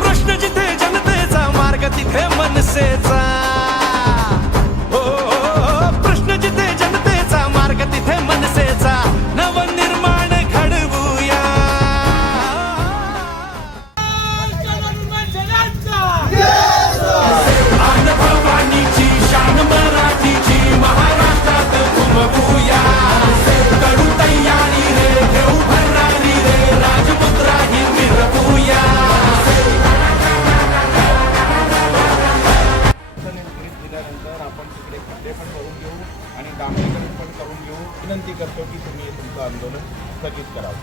प्रश्न जिथे जनतेचा मार्ग तिथे मनसेचा प्रश्न जिथे जनतेचा मार्ग तिथे मनसेचा नवनिर्माण घडवूया भवानीची शान मराठीची महाराष्ट्रात घुमवूया करू तयारी रे घेऊ भरारी रे राजमुद्रा ही मिरवूया दिल्यानंतर आपण तिकडे खड्डे पण करून घेऊ आणि डांबरीकरण पण करून घेऊ. विनंती करतो की तुम्ही तुमचं आंदोलन स्थगित करावं.